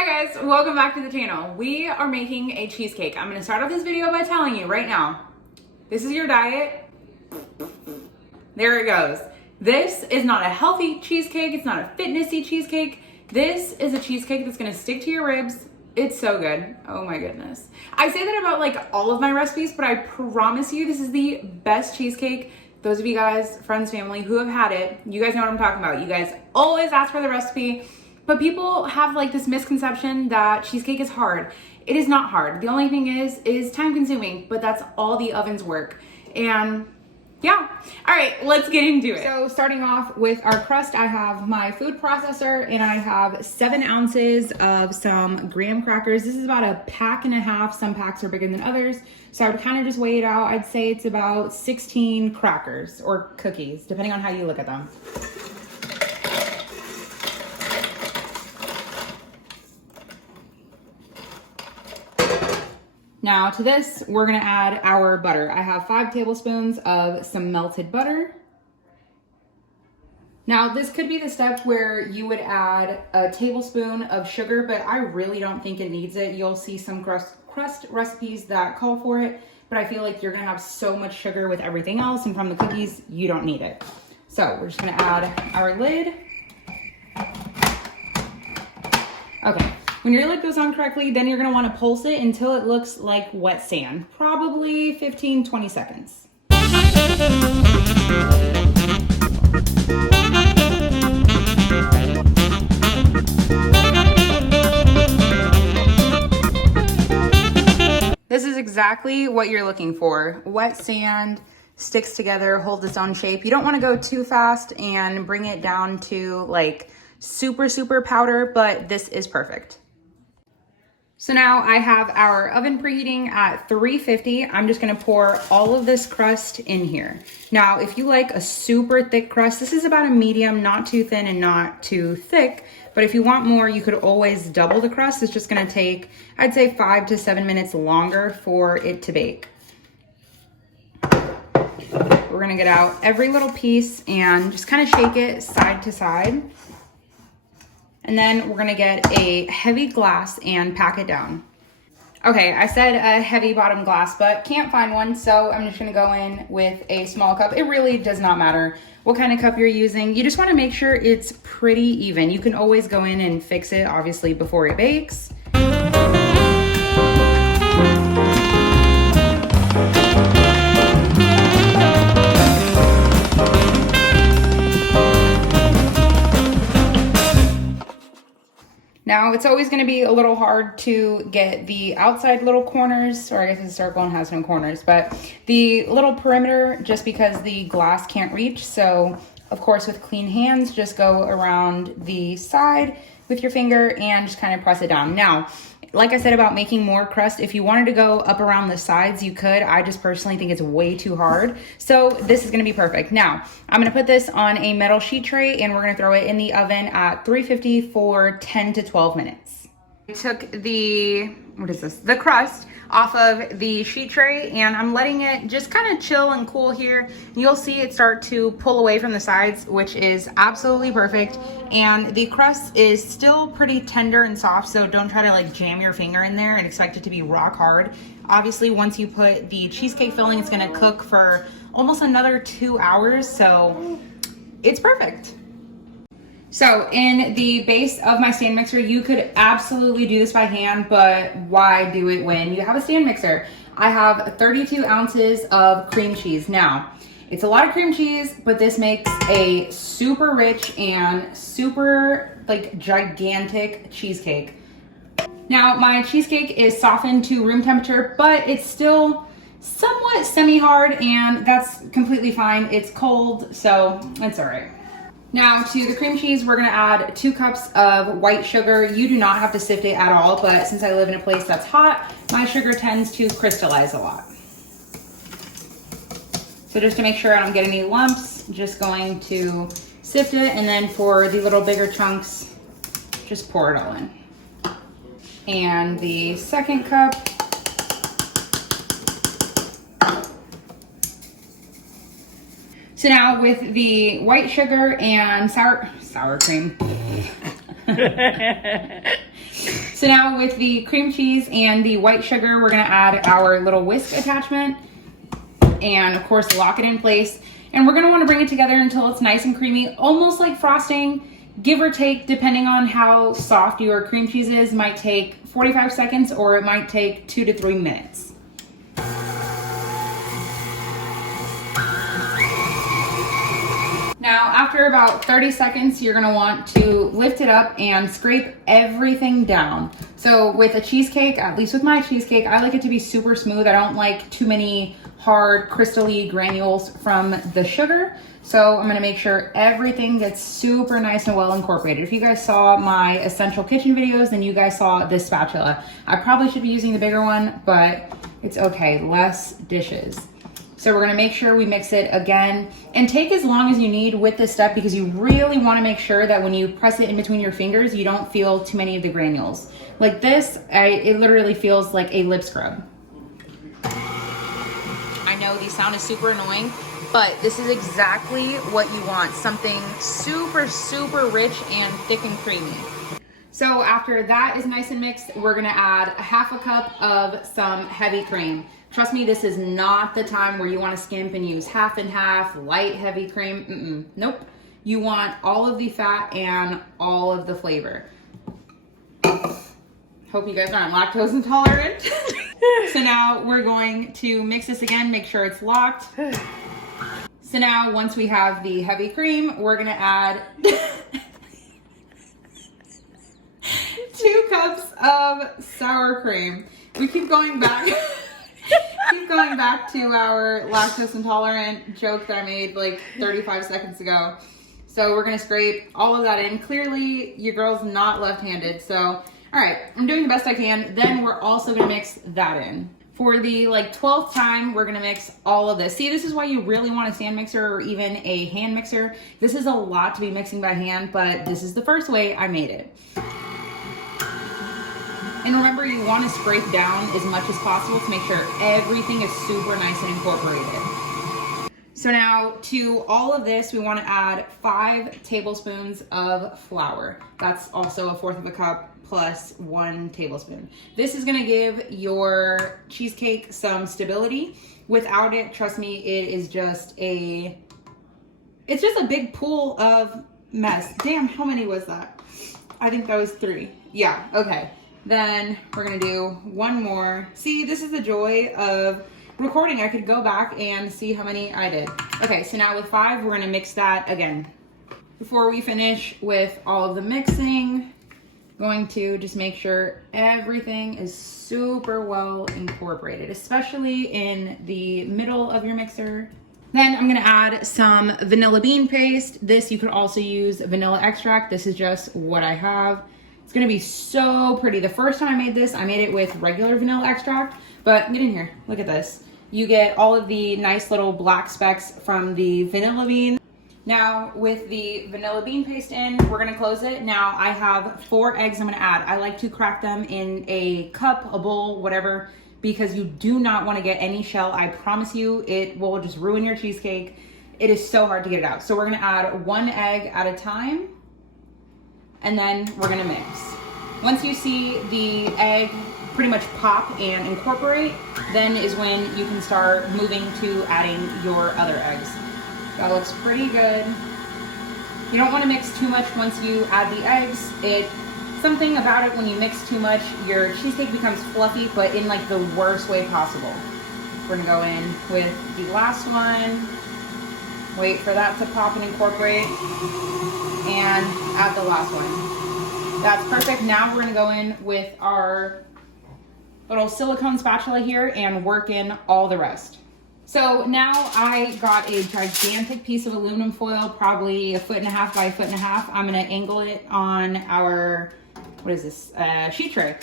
Hi guys, welcome back to the channel. We are making a cheesecake. I'm gonna start off this video by telling you right now, this is your diet. There it goes. This is not a healthy cheesecake. It's not a fitnessy cheesecake. This is a cheesecake that's gonna stick to your ribs. It's so good. Oh my goodness. I say that about like all of my recipes, but I promise you this is the best cheesecake. Those of you guys, friends, family who have had it, you guys know what I'm talking about. You guys always ask for the recipe. But people have like this misconception that cheesecake is hard. It is not hard. The only thing is time consuming, but that's all the oven's work. And yeah. All right, let's get into it. So starting off with our crust, I have my food processor and I have 7 ounces of some graham crackers. This is about a pack and a half. Some packs are bigger than others. So I would kind of just weigh it out. I'd say it's about 16 crackers or cookies, depending on how you look at them. Now to this, we're gonna add our butter. I have 5 tablespoons of some melted butter. Now this could be the step where you would add a tablespoon of sugar, but I really don't think it needs it. You'll see some crust recipes that call for it, but I feel like you're gonna have so much sugar with everything else, and from the cookies, you don't need it. So we're just gonna add our lid. Okay. When your lid goes on correctly, then you're gonna wanna pulse it until it looks like wet sand, probably 15-20 seconds. This is exactly what you're looking for. Wet sand, sticks together, holds its own shape. You don't wanna go too fast and bring it down to like super powder, but this is perfect. So now I have our oven preheating at 350. I'm just gonna pour all of this crust in here. Now, if you like a super thick crust, this is about a medium, not too thin and not too thick. But if you want more, you could always double the crust. It's just gonna take, I'd say 5 to 7 minutes longer for it to bake. We're gonna get out every little piece and just kind of shake it side to side. And then we're gonna get a heavy glass and pack it down. Okay, I said a heavy bottom glass, but can't find one, so I'm just gonna go in with a small cup. It really does not matter what kind of cup you're using. You just wanna make sure it's pretty even. You can always go in and fix it, obviously, before it bakes. Now, it's always gonna be a little hard to get the outside little corners, or I guess the circle and has no corners, but the little perimeter, just because the glass can't reach. So, of course, with clean hands, just go around the side with your finger and just kind of press it down. Now, like I said about making more crust, if you wanted to go up around the sides, you could. I just personally think it's way too hard. So this is gonna be perfect. Now, I'm gonna put this on a metal sheet tray and we're gonna throw it in the oven at 350 for 10 to 12 minutes. I took the crust off of the sheet tray and I'm letting it just kind of chill and cool here. You'll see it start to pull away from the sides, which is absolutely perfect. And the crust is still pretty tender and soft, so don't try to like jam your finger in there and expect it to be rock hard. Obviously, once you put the cheesecake filling, it's gonna cook for almost another 2 hours, so it's perfect. So in the base of my stand mixer, you could absolutely do this by hand, but why do it when you have a stand mixer? I have 32 ounces of cream cheese. Now, it's a lot of cream cheese, but this makes a super rich and super like gigantic cheesecake. Now, my cheesecake is softened to room temperature, but it's still somewhat semi-hard, and that's completely fine. It's cold, so it's all right. Now to the cream cheese, we're gonna add 2 cups of white sugar. You do not have to sift it at all, but since I live in a place that's hot, my sugar tends to crystallize a lot. So just to make sure I don't get any lumps, just going to sift it, and then for the little bigger chunks, just pour it all in. And the second cup. So now with the white sugar and sour cream, So now with the cream cheese and the white sugar, we're gonna add our little whisk attachment and of course lock it in place. And we're gonna wanna bring it together until it's nice and creamy, almost like frosting, give or take, depending on how soft your cream cheese is, might take 45 seconds or it might take 2 to 3 minutes. Now, after about 30 seconds, you're gonna want to lift it up and scrape everything down. So with a cheesecake, at least with my cheesecake, I like it to be super smooth. I don't like too many hard, crystally granules from the sugar. So I'm gonna make sure everything gets super nice and well incorporated. If you guys saw my essential kitchen videos, then you guys saw this spatula. I probably should be using the bigger one, but it's okay, less dishes. So we're gonna make sure we mix it again and take as long as you need with this step because you really wanna make sure that when you press it in between your fingers, you don't feel too many of the granules. Like this, it literally feels like a lip scrub. I know the sound is super annoying, but this is exactly what you want. Something super, super rich and thick and creamy. So after that is nice and mixed, we're gonna add a half a cup of some heavy cream. Trust me, this is not the time where you want to skimp and use half and half, light, heavy cream. Nope. You want all of the fat and all of the flavor. Hope you guys aren't lactose intolerant. So now we're going to mix this again, make sure it's locked. So now once we have the heavy cream, we're gonna add 2 cups of sour cream. We keep going back. Keep going back to our lactose intolerant joke that I made like 35 seconds ago. So we're gonna scrape all of that in. Clearly, your girl's not left-handed, so all right, I'm doing the best I can. Then we're also gonna mix that in. For the 12th time, we're gonna mix all of this. See, this is why you really want a stand mixer or even a hand mixer. This is a lot to be mixing by hand, but this is the first way I made it. And remember, you want to scrape down as much as possible to make sure everything is super nice and incorporated. So now to all of this, we want to add 5 tablespoons of flour. That's also 1/4 of a cup plus 1 tablespoon. This is going to give your cheesecake some stability. Without it, trust me, it's just a big pool of mess. Damn, how many was that? I think that was 3. Yeah, okay. Then we're gonna do 1 more. See, this is the joy of recording. I could go back and see how many I did. Okay, so now with 5, we're gonna mix that again. Before we finish with all of the mixing, going to just make sure everything is super well incorporated, especially in the middle of your mixer. Then I'm gonna add some vanilla bean paste. This, you could also use vanilla extract. This is just what I have. It's gonna be so pretty. The first time I made this, I made it with regular vanilla extract, but get in here, look at this. You get all of the nice little black specks from the vanilla bean. Now with the vanilla bean paste in, we're gonna close it. Now I have 4 eggs I'm gonna add. I like to crack them in a cup, a bowl, whatever, because you do not wanna get any shell. I promise you, it will just ruin your cheesecake. It is so hard to get it out. So we're gonna add 1 egg at a time, and then we're gonna mix. Once you see the egg pretty much pop and incorporate, then is when you can start moving to adding your other eggs. That looks pretty good. You don't wanna mix too much once you add the eggs. Something about it, when you mix too much, your cheesecake becomes fluffy, but in like the worst way possible. We're gonna go in with the last one, wait for that to pop and incorporate, and add the last one. That's perfect. Now we're gonna go in with our little silicone spatula here and work in all the rest. So now I got a gigantic piece of aluminum foil, probably 1.5 by 1.5 feet. I'm gonna angle it on our, what is this, sheet tray.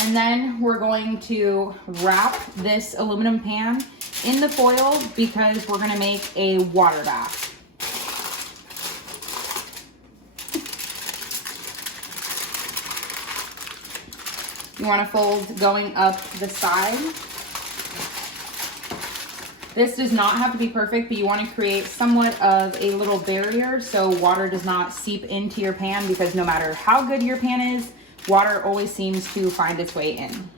And then we're going to wrap this aluminum pan in the foil because we're gonna make a water bath. You want to fold going up the side. This does not have to be perfect, but you want to create somewhat of a little barrier so water does not seep into your pan, because no matter how good your pan is, water always seems to find its way in.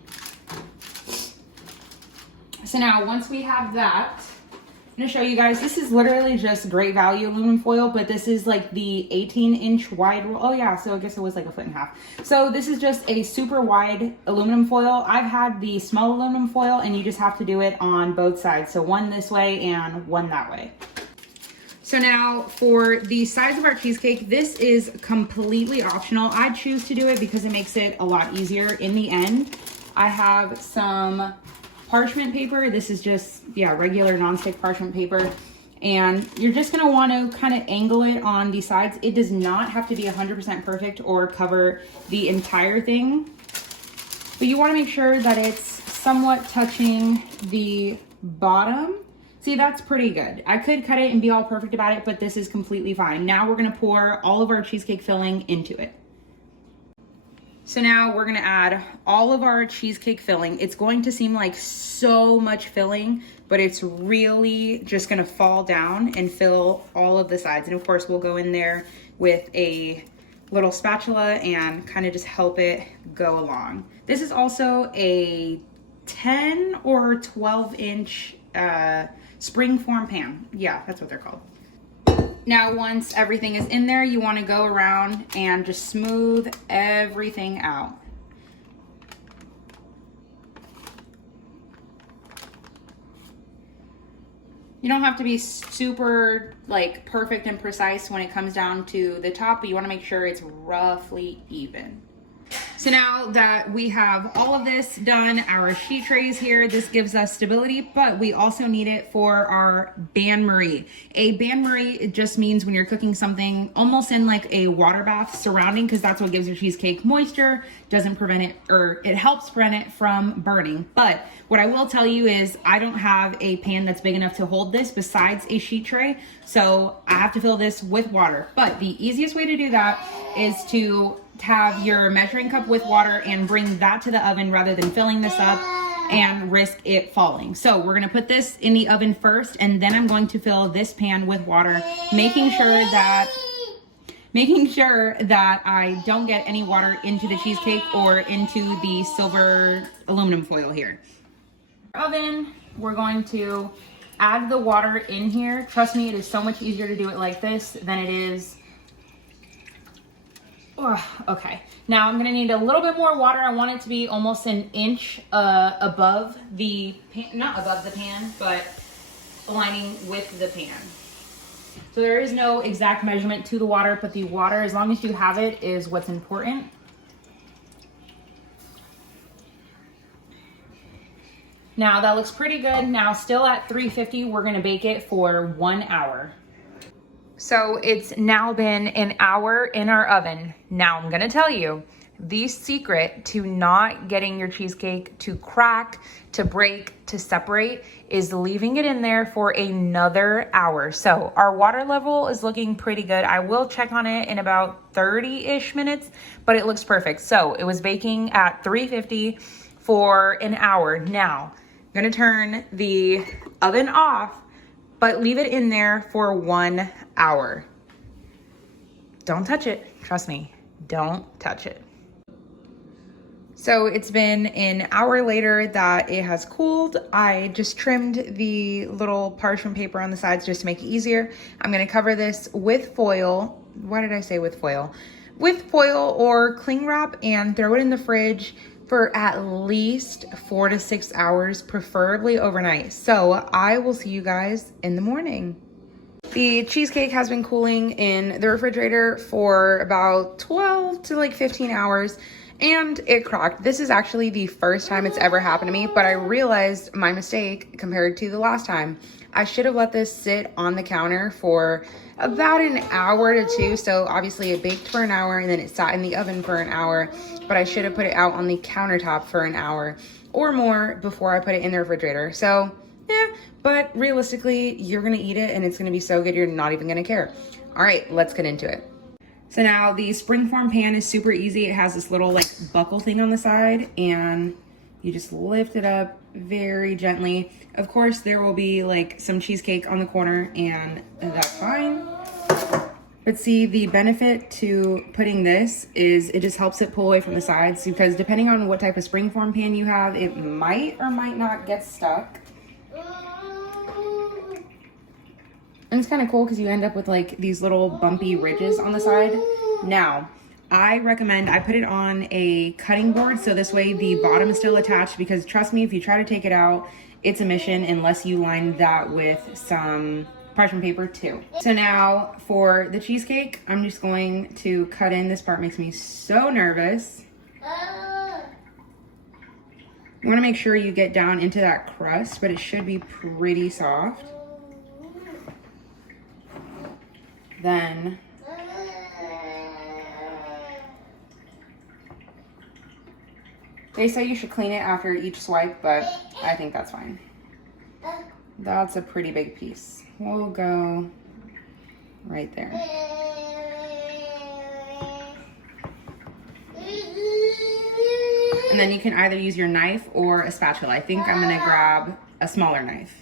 So now once we have that, I'm gonna show you guys, this is literally just great value aluminum foil, but this is like the 18-inch wide roll. Oh yeah, so I guess it was like 1.5 feet. So this is just a super wide aluminum foil. I've had the small aluminum foil, and you just have to do it on both sides. So one this way and one that way. So now for the size of our cheesecake, this is completely optional. I choose to do it because it makes it a lot easier in the end. I have some parchment paper. This is just, yeah, regular nonstick parchment paper. And you're just gonna wanna kind of angle it on the sides. It does not have to be 100% perfect or cover the entire thing. But you wanna make sure that it's somewhat touching the bottom. See, that's pretty good. I could cut it and be all perfect about it, but this is completely fine. Now we're gonna pour all of our cheesecake filling into it. So now we're gonna add all of our cheesecake filling. It's going to seem like so much filling, but it's really just gonna fall down and fill all of the sides. And of course, we'll go in there with a little spatula and kind of just help it go along. This is also a 10 or 12-inch spring form pan. Yeah, that's what they're called. Now, once everything is in there, you want to go around and just smooth everything out. You don't have to be super like perfect and precise when it comes down to the top, but you want to make sure it's roughly even. So now that we have all of this done, our sheet trays here, this gives us stability, but we also need it for our bain-marie. A bain-marie, it just means when you're cooking something almost in like a water bath surrounding, because that's what gives your cheesecake moisture, doesn't prevent it, or it helps prevent it from burning. But what I will tell you is I don't have a pan that's big enough to hold this besides a sheet tray, so I have to fill this with water. But the easiest way to do that is to have your measuring cup with water and bring that to the oven rather than filling this up and risk it falling. So we're gonna put this in the oven first, and then I'm going to fill this pan with water, making sure that I don't get any water into the cheesecake or into the silver aluminum foil here. Oven, we're going to add the water in here. Trust me, it is so much easier to do it like this than it is. Oh, okay, now I'm gonna need a little bit more water. I want it to be almost an inch above the pan, not above the pan, but aligning with the pan. So there is no exact measurement to the water, but the water, as long as you have it, is what's important. Now that looks pretty good. Now still at 350, we're gonna bake it for 1 hour. So it's now been an hour in our oven. Now I'm gonna tell you, the secret to not getting your cheesecake to crack, to break, to separate is leaving it in there for another hour. So our water level is looking pretty good. I will check on it in about 30-ish minutes, but it looks perfect. So it was baking at 350 for an hour. Now, I'm gonna turn the oven off, but leave it in there for 1 hour. Don't touch it. Trust me, don't touch it. So it's been an hour later that it has cooled. I just trimmed the little parchment paper on the sides just to make it easier. I'm gonna cover this with foil. Why did I say with foil? With foil or cling wrap, and throw it in the fridge for at least 4 to 6 hours, preferably overnight. So I will see you guys in the morning. The cheesecake has been cooling in the refrigerator for about 12 to like 15 hours, and it cracked. This is actually the first time it's ever happened to me, but I realized my mistake compared to the last time. I should have let this sit on the counter for about an hour to two. So obviously it baked for an hour and then it sat in the oven for an hour, but I should have put it out on the countertop for an hour or more before I put it in the refrigerator. So yeah, but realistically, you're gonna eat it and it's gonna be so good you're not even gonna care. All right, let's get into it. So now the springform pan is super easy. It has this little like buckle thing on the side, and you just lift it up very gently. Of course, there will be like some cheesecake on the corner, and that's fine. But see, the benefit to putting this is it just helps it pull away from the sides, because depending on what type of springform pan you have, it might or might not get stuck. And it's kind of cool because you end up with like these little bumpy ridges on the side. Now, I recommend I put it on a cutting board so this way the bottom is still attached, because trust me, if you try to take it out, it's a mission unless you line that with some parchment paper too. So now for the cheesecake, I'm just going to cut in. This part makes me so nervous. You want to make sure you get down into that crust, but it should be pretty soft. Then they say you should clean it after each swipe, but I think that's fine. That's a pretty big piece. We'll go right there. And then you can either use your knife or a spatula. I think I'm gonna grab a smaller knife.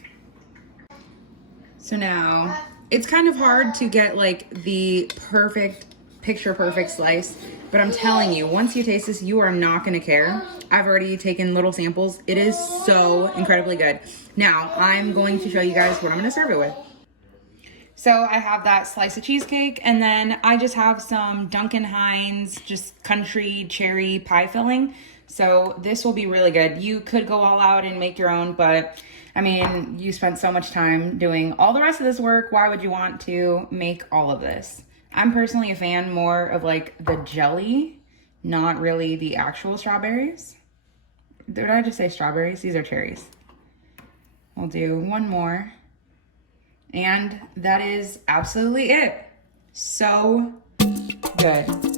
So now, it's kind of hard to get like the perfect, picture perfect slice, but I'm telling you, once you taste this, you are not gonna care. I've already taken little samples. It is so incredibly good. Now, I'm going to show you guys what I'm gonna serve it with. So I have that slice of cheesecake, and then I just have some Duncan Hines, just country cherry pie filling. So this will be really good. You could go all out and make your own, but I mean, you spent so much time doing all the rest of this work. Why would you want to make all of this? I'm personally a fan more of like the jelly, not really the actual strawberries. Did I just say strawberries? These are cherries. We'll do one more. And that is absolutely it. So good.